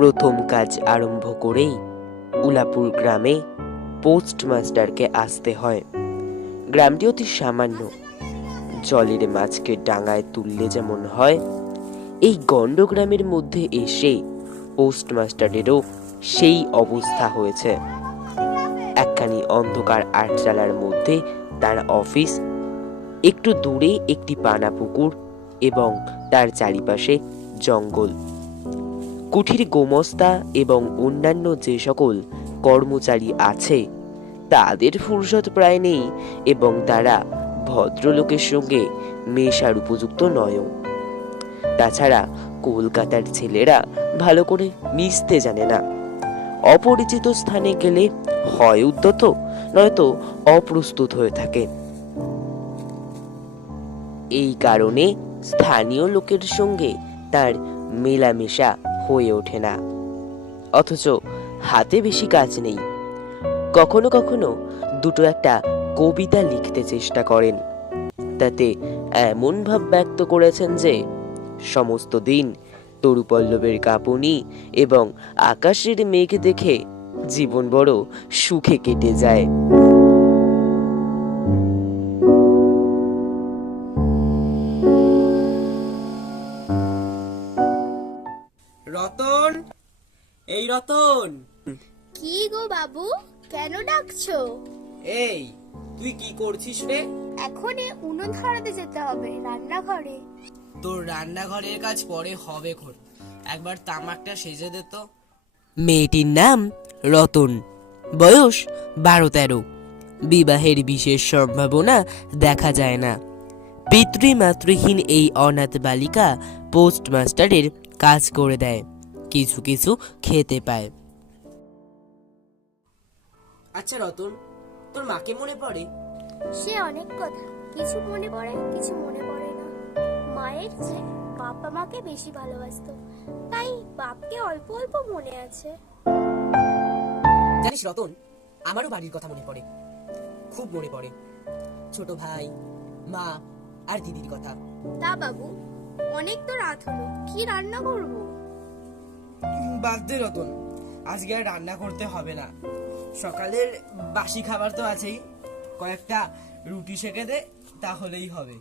প্রথম কাজ আরম্ভ করেই উলাপুর গ্রামে পোস্টমাস্টারকে আসতে হয়। গ্রামটি অতি সামান্য, জলের মাছকে ডাঙায় তুললে যেমন হয়, এই গণ্ডগ্রামের মধ্যে এসে পোস্টমাস্টারেরও সেই অবস্থা হয়েছে। একখানি অন্ধকার আটচালার মধ্যে তার অফিস, একটু দূরে একটি পানা পুকুর এবং তার চারিপাশে জঙ্গল। কুঠির গোমস্তা এবং অন্যান্য যে সকল কর্মচারী আছে তাদের ফুরসত প্রায় নেই এবং তারা ভদ্রলোকের সঙ্গে মেশার উপযুক্ত নয়। তাছাড়া কলকাতার ছেলেরা ভালো করে মিশতে জানে না। অপরিচিত স্থানে গেলে হয় উদ্যত, নয়তো অপ্রস্তুত হয়ে থাকে। এই কারণে স্থানীয় লোকের সঙ্গে তার মেলামেশা হয়ে ওঠে না। অথচ হাতে বেশি কাজ নেই। কখনো কখনো দুটো একটা কবিতা লিখতে চেষ্টা করেন। তাতে এমন ভাব ব্যক্ত করেছেন যে সমস্ত দিন তরুপল্লবের কাঁপুনি এবং আকাশের মেঘ দেখে জীবন বড় সুখে কেটে যায়। রতন, এই রতন, কি গো বাবু, কেন ডাকছো? এই তুই কি করছিস রে? এখনই উনুন ধরাতে যেতে হবে রান্নাঘরে। তোর রান্নাঘরের কাজ পরে হবে খন, একবার তামাকটা সেজে দে তো। মেয়েটির নাম রতন, বয়স 12-13। বিবাহের বিশেষ সম্ভাবনা দেখা যায় না। পিতৃমাতৃহীন এই অনাথ বালিকা পোস্টমাস্টারের কাজ করে দেয়, কিছু কিছু খেতে পায়। আচ্ছা রতন, তোর মাকে মনে পড়ে? সে অনেক কথা, কিছু মনে পড়ে, কিছু মনে পড়ে না। মায়ের চেয়ে বাবা মাকে বেশি ভালোবাসতো, তাই বাপকে অল্প অল্প মনে আছে। জানিস রতন, আমারও বাড়ির কথা মনে পড়ে, খুব মনে পড়ে। ছোট ভাই, মা আর দিদির কথা। তা বাবু, অনেক তো রাত হলো, কি রান্না করব? বাদ দে রতন, আজকে আর রান্না করতে হবে না। সকালের বাসি খাবার তো আছেই, কয়েকটা রুটি সেকে দে, তাহলেই হবে।